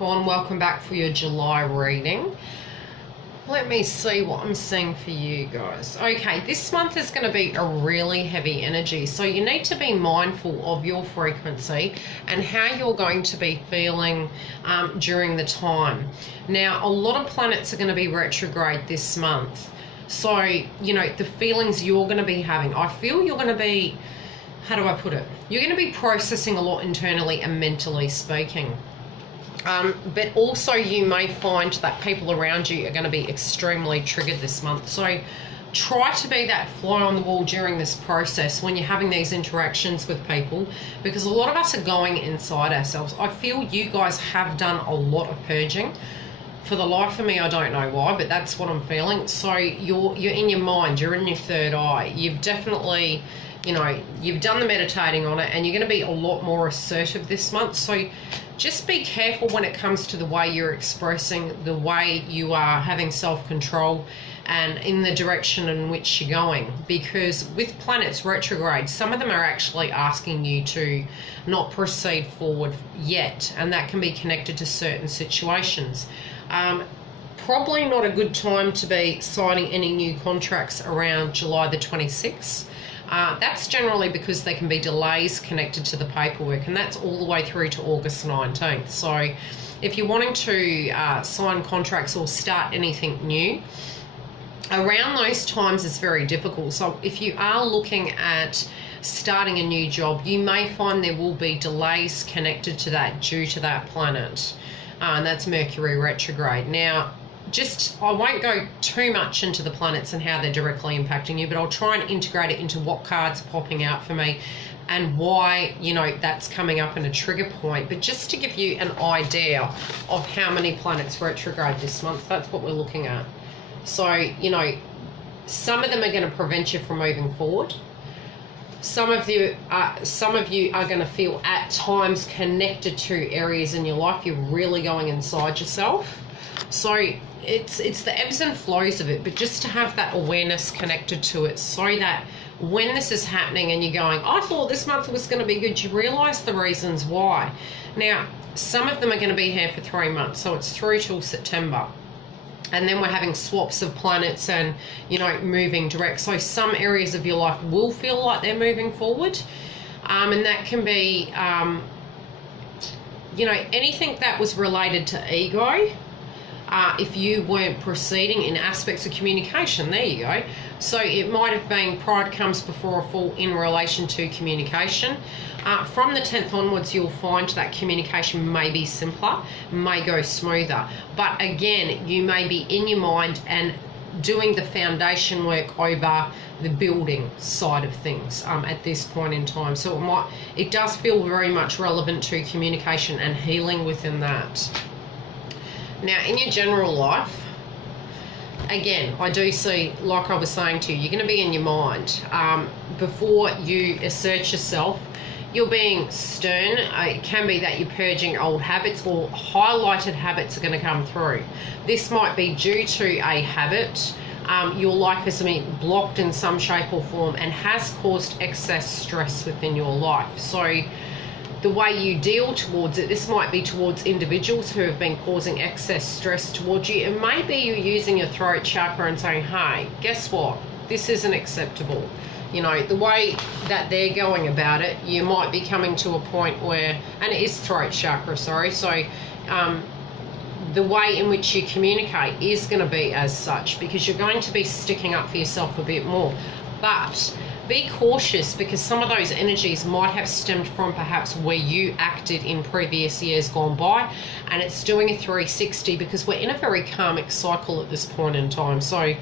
Capricorn, welcome back for your July reading. Let me see what I'm seeing for you guys. Okay, this month is going to be a really heavy energy, so you need to be mindful of your frequency and how you're going to be feeling during the time. Now, a lot of planets are going to be retrograde this month, so you know the feelings you're going to be having. I feel you're going to be, how do I put it? You're going to be processing a lot internally and mentally speaking. But also you may find that people around you are going to be extremely triggered this month. So try to be that fly on the wall during this process when you're having these interactions with people, because a lot of us are going inside ourselves. I feel you guys have done a lot of purging. For the life of me, I don't know why, but that's what I'm feeling. So you're in your mind, you're in your third eye. You've definitely, you know, you've done the meditating on it, and you're going to be a lot more assertive this month. So just be careful when it comes to the way you're expressing, the way you are having self-control, and in the direction in which you're going. Because with planets retrograde, some of them are actually asking you to not proceed forward yet, and that can be connected to certain situations. Probably not a good time to be signing any new contracts around July the 26th. That's generally because there can be delays connected to the paperwork, and that's all the way through to August 19th. So if you're wanting to sign contracts or start anything new, around those times is very difficult. So if you are looking at starting a new job, you may find there will be delays connected to that due to that planet, and that's Mercury retrograde. Now, I won't go too much into the planets and how they're directly impacting you, but I'll try and integrate it into what cards are popping out for me and why, you know, that's coming up in a trigger point. But just to give you an idea of how many planets retrograde this month, that's what we're looking at. So, you know, some of them are going to prevent you from moving forward. Some of you are going to feel at times connected to areas in your life. You're really going inside yourself. So it's the ebbs and flows of it, but just to have that awareness connected to it, so that when this is happening and you're going, I thought this month was going to be good, you realize the reasons why. Now, some of them are going to be here for 3 months, so it's through till September. And then we're having swaps of planets and, you know, moving direct. So some areas of your life will feel like they're moving forward. And that can be, you know, anything that was related to ego. If you weren't proceeding in aspects of communication, there you go. So it might have been pride comes before a fall in relation to communication. From the 10th onwards, you'll find that communication may be simpler, may go smoother. But again, you may be in your mind and doing the foundation work over the building side of things at this point in time. So it does feel very much relevant to communication and healing within that. Now, in your general life, again, I do see, like I was saying to you, you're going to be in your mind. Before you assert yourself, you're being stern. It can be that you're purging old habits, or highlighted habits are going to come through. This might be due to a habit. Your life has been blocked in some shape or form and has caused excess stress within your life. So the way you deal towards it, this might be towards individuals who have been causing excess stress towards you. And maybe you're using your throat chakra and saying, hey, guess what? This isn't acceptable. You know, the way that they're going about it, you might be coming to a point where, and it is throat chakra, sorry. So the way in which you communicate is going to be as such, because you're going to be sticking up for yourself a bit more. But be cautious, because some of those energies might have stemmed from perhaps where you acted in previous years gone by, and it's doing a 360 because we're in a very karmic cycle at this point in time. So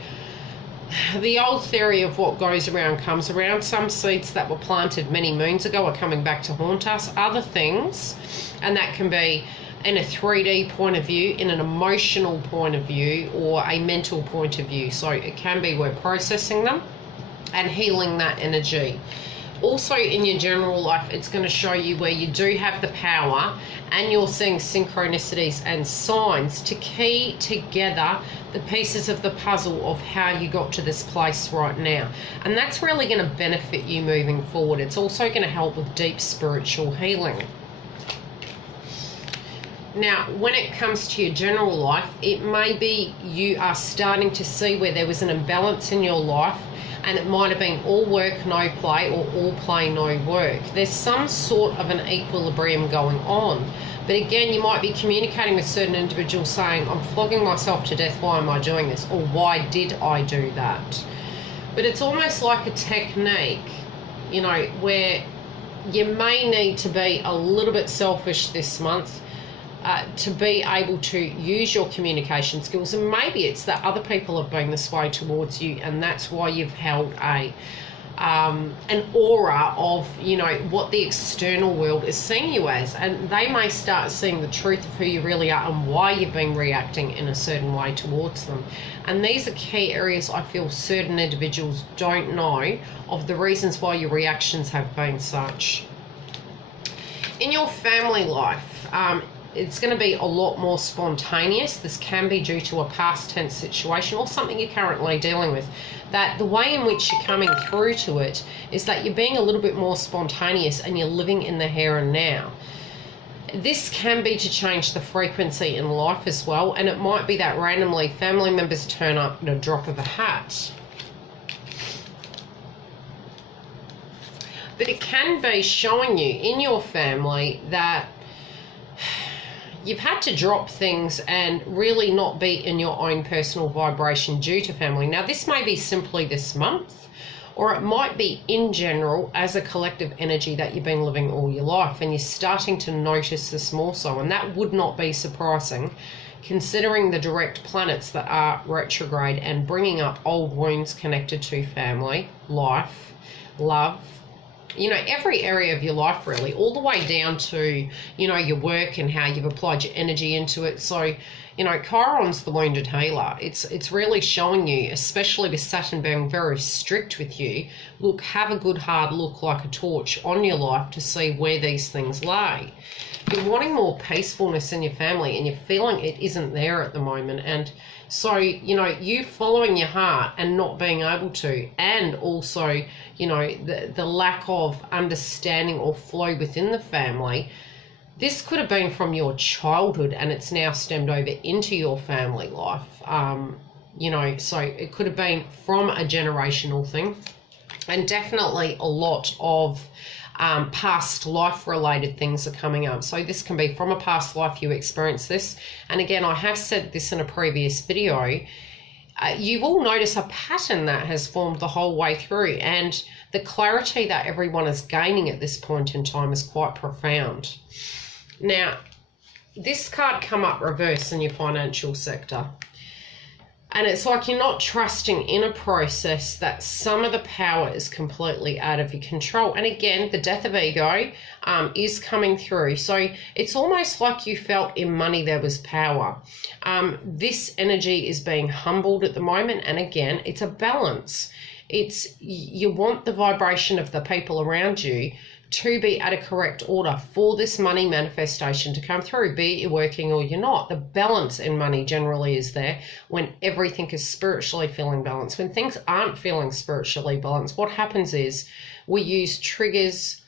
the old theory of what goes around comes around. Some seeds that were planted many moons ago are coming back to haunt us. Other things, and that can be in a 3D point of view, in an emotional point of view, or a mental point of view. So it can be we're processing them and healing that energy. Also in your general life, it's going to show you where you do have the power, and you're seeing synchronicities and signs to key together the pieces of the puzzle of how you got to this place right now. And that's really going to benefit you moving forward. It's also going to help with deep spiritual healing. Now, when it comes to your general life, it may be you are starting to see where there was an imbalance in your life, and it might have been all work, no play, or all play, no work. There's some sort of an equilibrium going on. But again, you might be communicating with certain individuals saying, I'm flogging myself to death, why am I doing this? Or why did I do that? But it's almost like a technique, you know, where you may need to be a little bit selfish this month to be able to use your communication skills. And maybe it's that other people have been this way towards you, and that's why you've held an aura of, you know, what the external world is seeing you as, and they may start seeing the truth of who you really are and why you've been reacting in a certain way towards them. And these are key areas I feel certain individuals don't know of, the reasons why your reactions have been such. In your family life, it's going to be a lot more spontaneous. This can be due to a past tense situation or something you're currently dealing with. That the way in which you're coming through to it is that you're being a little bit more spontaneous and you're living in the here and now. This can be to change the frequency in life as well, and it might be that randomly family members turn up at a drop of a hat. But it can be showing you in your family that you've had to drop things and really not be in your own personal vibration due to family. Now, this may be simply this month, or it might be in general as a collective energy that you've been living all your life, and you're starting to notice this more so. And that would not be surprising, considering the direct planets that are retrograde and bringing up old wounds connected to family, life, love, you know, every area of your life really, all the way down to, you know, your work and how you've applied your energy into it. So, you know, Chiron's the wounded healer. It's really showing you, especially with Saturn being very strict with you, look, have a good hard look like a torch on your life to see where these things lay. You're wanting more peacefulness in your family and you're feeling it isn't there at the moment. And so, you know, you following your heart and not being able to, and also, you know, the lack of understanding or flow within the family. This could have been from your childhood and it's now stemmed over into your family life. You know, so it could have been from a generational thing, and definitely a lot of past life related things are coming up. So this can be from a past life you experienced this. And again, I have said this in a previous video, you will notice a pattern that has formed the whole way through, and the clarity that everyone is gaining at this point in time is quite profound. Now, this card come up reverse in your financial sector. And it's like you're not trusting in a process, that some of the power is completely out of your control. And again, the death of ego is coming through. So it's almost like you felt in money there was power. This energy is being humbled at the moment. And again, it's a balance. It's, you want the vibration of the people around you to be at a correct order for this money manifestation to come through, be it you're working or you're not. The balance in money generally is there when everything is spiritually feeling balanced. When things aren't feeling spiritually balanced, what happens is we use triggers,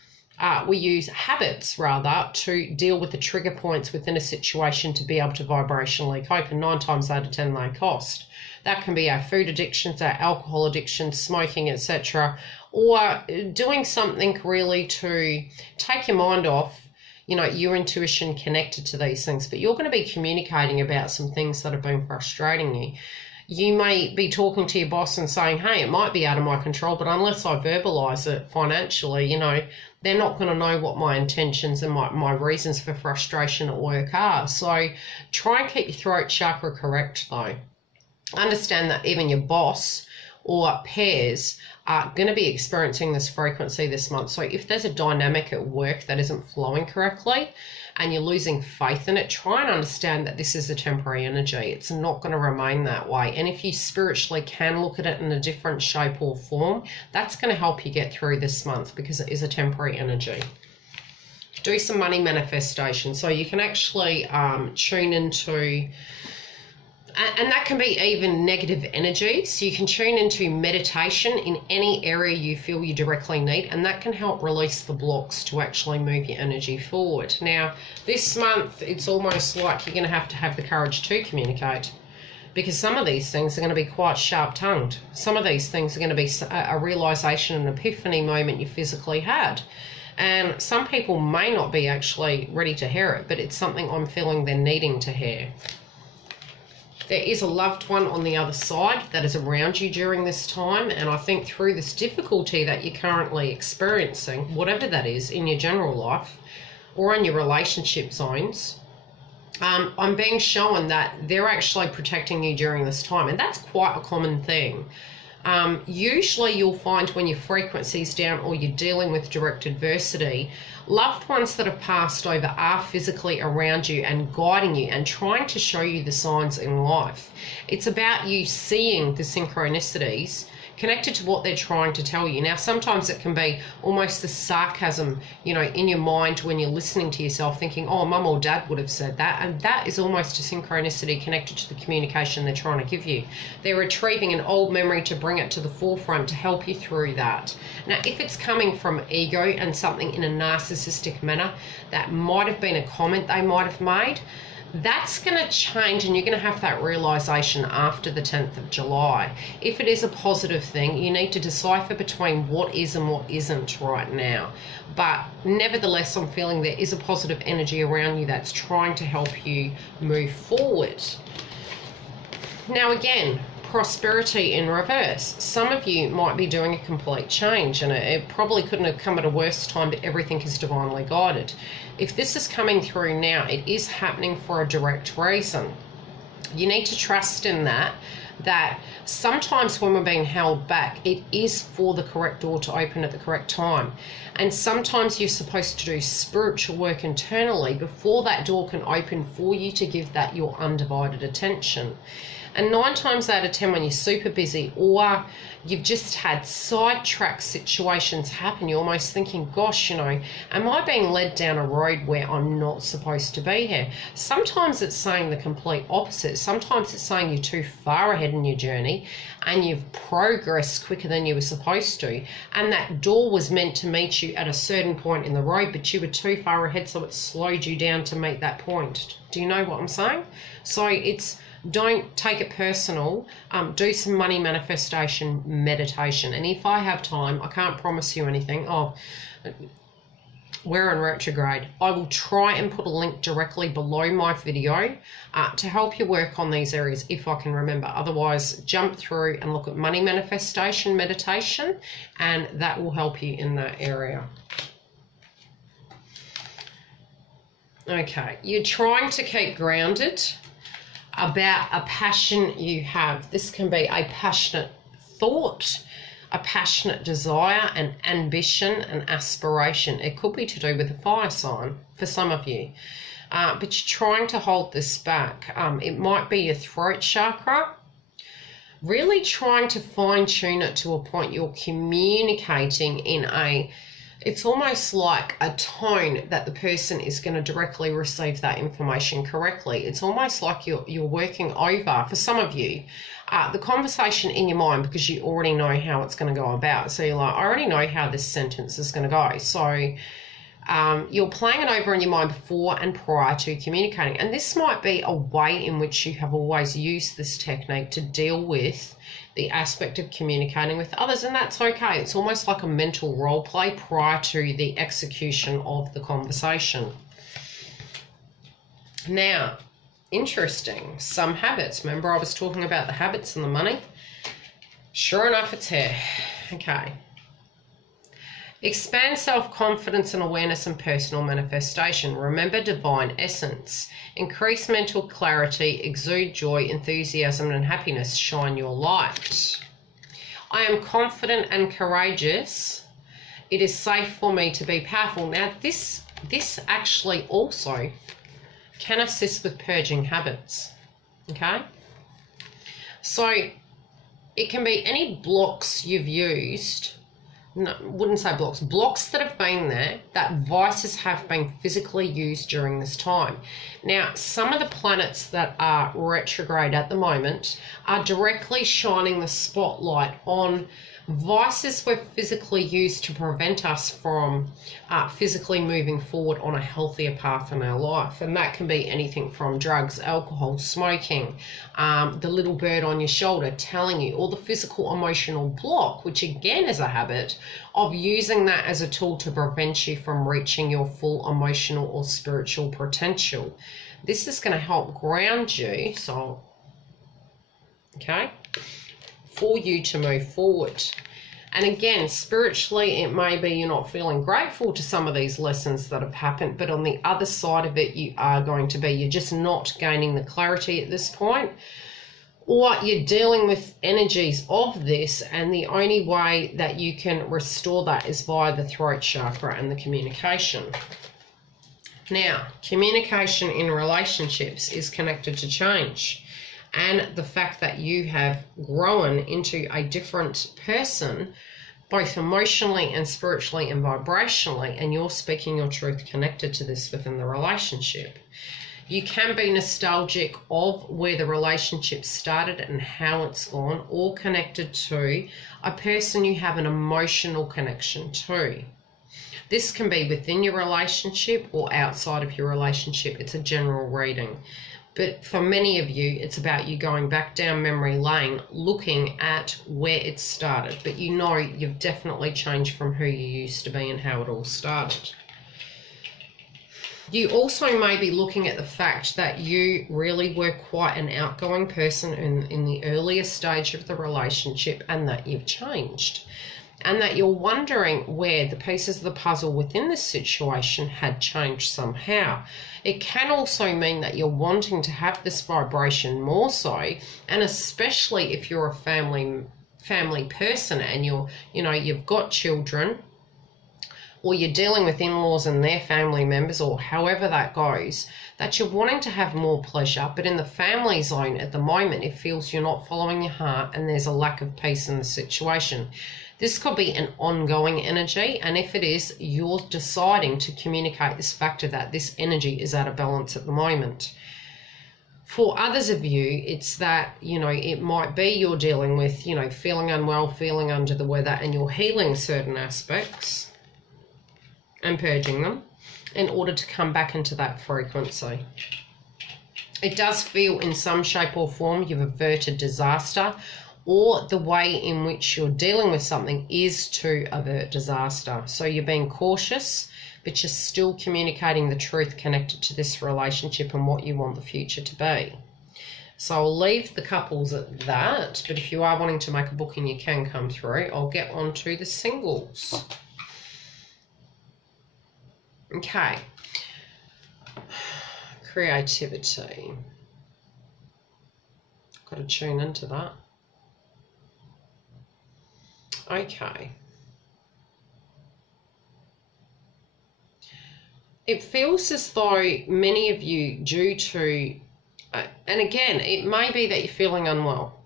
we use habits rather, to deal with the trigger points within a situation to be able to vibrationally cope, and 9 times out of 10 they cost. That can be our food addictions, our alcohol addictions, smoking, etc., or doing something really to take your mind off, you know, your intuition connected to these things. But you're going to be communicating about some things that have been frustrating you. You may be talking to your boss and saying, hey, it might be out of my control, but unless I verbalize it financially, you know, they're not going to know what my intentions and my reasons for frustration at work are. So try and keep your throat chakra correct though. Understand that even your boss or peers are going to be experiencing this frequency this month. So if there's a dynamic at work that isn't flowing correctly and you're losing faith in it, try and understand that this is a temporary energy. It's not going to remain that way. And if you spiritually can look at it in a different shape or form, that's going to help you get through this month, because it is a temporary energy. Do some money manifestation. So you can actually tune into And that can be even negative energy. So you can tune into meditation in any area you feel you directly need, and that can help release the blocks to actually move your energy forward. Now, this month, it's almost like you're going to have the courage to communicate, because some of these things are going to be quite sharp-tongued. Some of these things are going to be a realization, an epiphany moment you physically had. And some people may not be actually ready to hear it, but it's something I'm feeling they're needing to hear. There is a loved one on the other side that is around you during this time, and I think through this difficulty that you're currently experiencing, whatever that is in your general life or in your relationship zones, I'm being shown that they're actually protecting you during this time, and that's quite a common thing. Usually you'll find when your frequency's down or you're dealing with direct adversity, loved ones that have passed over are physically around you and guiding you and trying to show you the signs in life. It's about you seeing the synchronicities connected to what they're trying to tell you. Now, sometimes it can be almost the sarcasm, you know, in your mind when you're listening to yourself thinking, oh, mum or dad would have said that. And that is almost a synchronicity connected to the communication they're trying to give you. They're retrieving an old memory to bring it to the forefront to help you through that. Now, if it's coming from ego and something in a narcissistic manner, that might have been a comment they might have made, that's going to change, and you're going to have that realization after the 10th of July. If it is a positive thing, you need to decipher between what is and what isn't right now. But nevertheless, I'm feeling there is a positive energy around you that's trying to help you move forward. Now again, prosperity in reverse. Some of you might be doing a complete change, and it probably couldn't have come at a worse time, but everything is divinely guided. If this is coming through now, it is happening for a direct reason. You need to trust in that sometimes when we're being held back, it is for the correct door to open at the correct time. And sometimes you're supposed to do spiritual work internally before that door can open for you to give that your undivided attention. And 9 times out of 10, when you're super busy or you've just had sidetrack situations happen, you're almost thinking, gosh, you know, am I being led down a road where I'm not supposed to be here? Sometimes it's saying the complete opposite. Sometimes it's saying you're too far ahead in your journey and you've progressed quicker than you were supposed to. And that door was meant to meet you at a certain point in the road, but you were too far ahead, so it slowed you down to meet that point. Do you know what I'm saying? So don't take it personal. Do some money manifestation meditation. And if I have time, I can't promise you anything. Oh, we're in retrograde. I will try and put a link directly below my video to help you work on these areas if I can remember. Otherwise, jump through and look at money manifestation meditation, and that will help you in that area. Okay, you're trying to keep grounded about a passion you have. This can be a passionate thought, a passionate desire, an ambition, an aspiration. It could be to do with a fire sign for some of you, but you're trying to hold this back. It might be your throat chakra. Really trying to fine tune it to a point you're communicating in it's almost like a tone that the person is going to directly receive that information correctly. It's almost like you're working over, for some of you, the conversation in your mind, because you already know how it's going to go about. So you're like, I already know how this sentence is going to go. So you're playing it over in your mind before and prior to communicating. And this might be a way in which you have always used this technique to deal with the aspect of communicating with others, and that's okay. It's almost like a mental role play prior to the execution of the conversation. Now, interesting, some habits. Remember I was talking about the habits and the money? Sure enough, it's here. Okay. Expand self-confidence and awareness and personal manifestation. Remember divine essence. Increase mental clarity, exude joy, enthusiasm and happiness. Shine your light. I am confident and courageous. It is safe for me to be powerful. Now this actually also can assist with purging habits. Okay? So it can be any blocks you've used. No, wouldn't say blocks that have been there, that vices have been physically used during this time. Now, some of the planets that are retrograde at the moment are directly shining the spotlight on vices we've physically used to prevent us from physically moving forward on a healthier path in our life. And that can be anything from drugs, alcohol, smoking, the little bird on your shoulder telling you, or the physical emotional block, which again is a habit of using that as a tool to prevent you from reaching your full emotional or spiritual potential. This is going to help ground you, so, okay, for you to move forward. And again, spiritually, it may be you're not feeling grateful to some of these lessons that have happened, but on the other side of it, you are going to be. You're just not gaining the clarity at this point, or you're dealing with energies of this, and the only way that you can restore that is via the throat chakra and the communication. Now, communication in relationships is connected to change. And the fact that you have grown into a different person, both emotionally and spiritually and vibrationally, and you're speaking your truth connected to this within the relationship. You can be nostalgic of where the relationship started and how it's gone, or connected to a person you have an emotional connection to. This can be within your relationship or outside of your relationship. It's a general reading. But for many of you, it's about you going back down memory lane, looking at where it started. But you know you've definitely changed from who you used to be and how it all started. You also may be looking at the fact that you really were quite an outgoing person in the earlier stage of the relationship, and that you've changed. And that you're wondering where the pieces of the puzzle within this situation had changed somehow. It can also mean that you're wanting to have this vibration more so, and especially if you're a family person and you've got children, or you're dealing with in-laws and their family members, or however that goes, that you're wanting to have more pleasure, but in the family zone at the moment, it feels you're not following your heart and there's a lack of peace in the situation. This could be an ongoing energy, and if it is, you're deciding to communicate this factor that this energy is out of balance at the moment. For others of you, it's that, it might be you're dealing with, feeling unwell, feeling under the weather, and you're healing certain aspects and purging them in order to come back into that frequency. It does feel in some shape or form you've averted disaster, or the way in which you're dealing with something is to avert disaster. So you're being cautious, but you're still communicating the truth connected to this relationship and what you want the future to be. So I'll leave the couples at that, but if you are wanting to make a booking, you can come through. I'll get on to the singles. Okay. Creativity. Got to tune into that. Okay. It feels as though many of you, due to, and again, it may be that you're feeling unwell.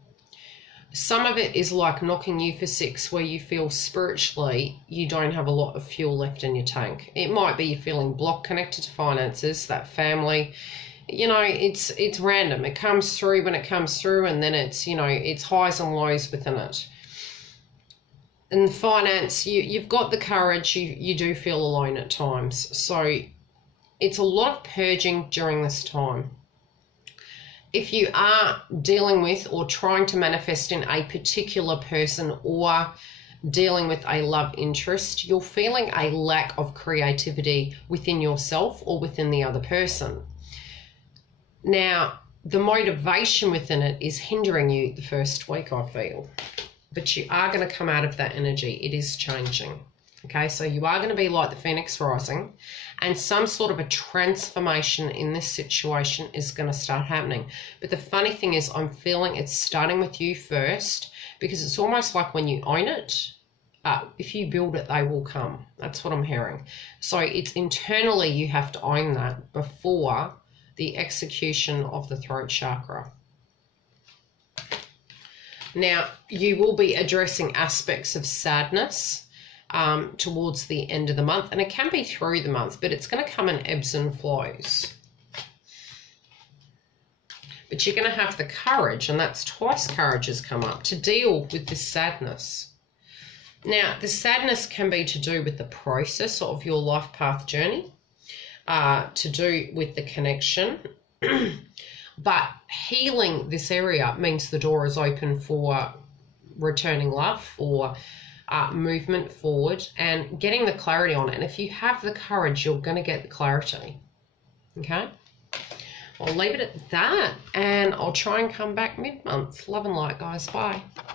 Some of it is like knocking you for six, where you feel spiritually you don't have a lot of fuel left in your tank. It might be you're feeling blocked connected to finances, that family. It's random. It comes through when it comes through, and then it's, it's highs and lows within it. In finance, you've got the courage, you do feel alone at times. So it's a lot of purging during this time. If you are dealing with or trying to manifest in a particular person, or dealing with a love interest, you're feeling a lack of creativity within yourself or within the other person. Now, the motivation within it is hindering you the first week, I feel. But you are going to come out of that energy. It is changing. Okay, so you are going to be like the Phoenix rising, and some sort of a transformation in this situation is going to start happening. But the funny thing is, I'm feeling it's starting with you first, because it's almost like when you own it, if you build it, they will come. That's what I'm hearing. So it's internally you have to own that before the execution of the throat chakra. Now, you will be addressing aspects of sadness towards the end of the month, and it can be through the month, but it's going to come in ebbs and flows. But you're going to have the courage, and that's twice courage has come up, to deal with this sadness. Now, the sadness can be to do with the process of your life path journey, to do with the connection. But healing this area means the door is open for returning love, or movement forward, and getting the clarity on it. And if you have the courage, you're going to get the clarity. Okay? I'll leave it at that, and I'll try and come back mid-month. Love and light, guys. Bye.